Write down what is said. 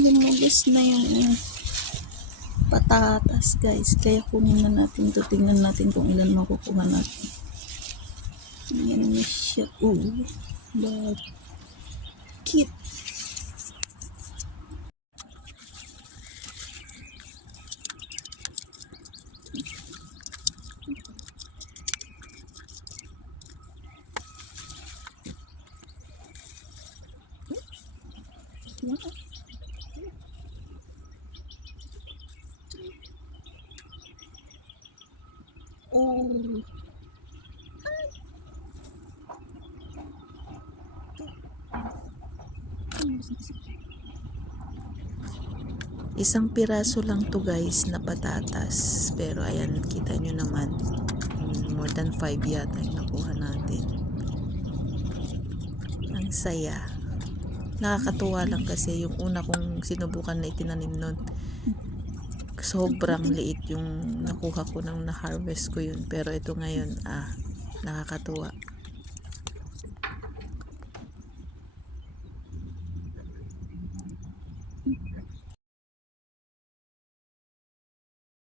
lumabas na yung patatas guys, kaya kunin na natin to. Tingnan natin kung ilan makukuha natin. Ayan na siya. Bakit? Isang piraso lang to guys na patatas, pero ayan, kita nyo naman, more than 5 yata yung nakuha natin. Ang saya, nakakatuwa lang kasi yung una kong sinubukan na itinanim nun, sobrang liit yung nakuha ko nang na-harvest ko yun, pero ito ngayon nakakatuwa.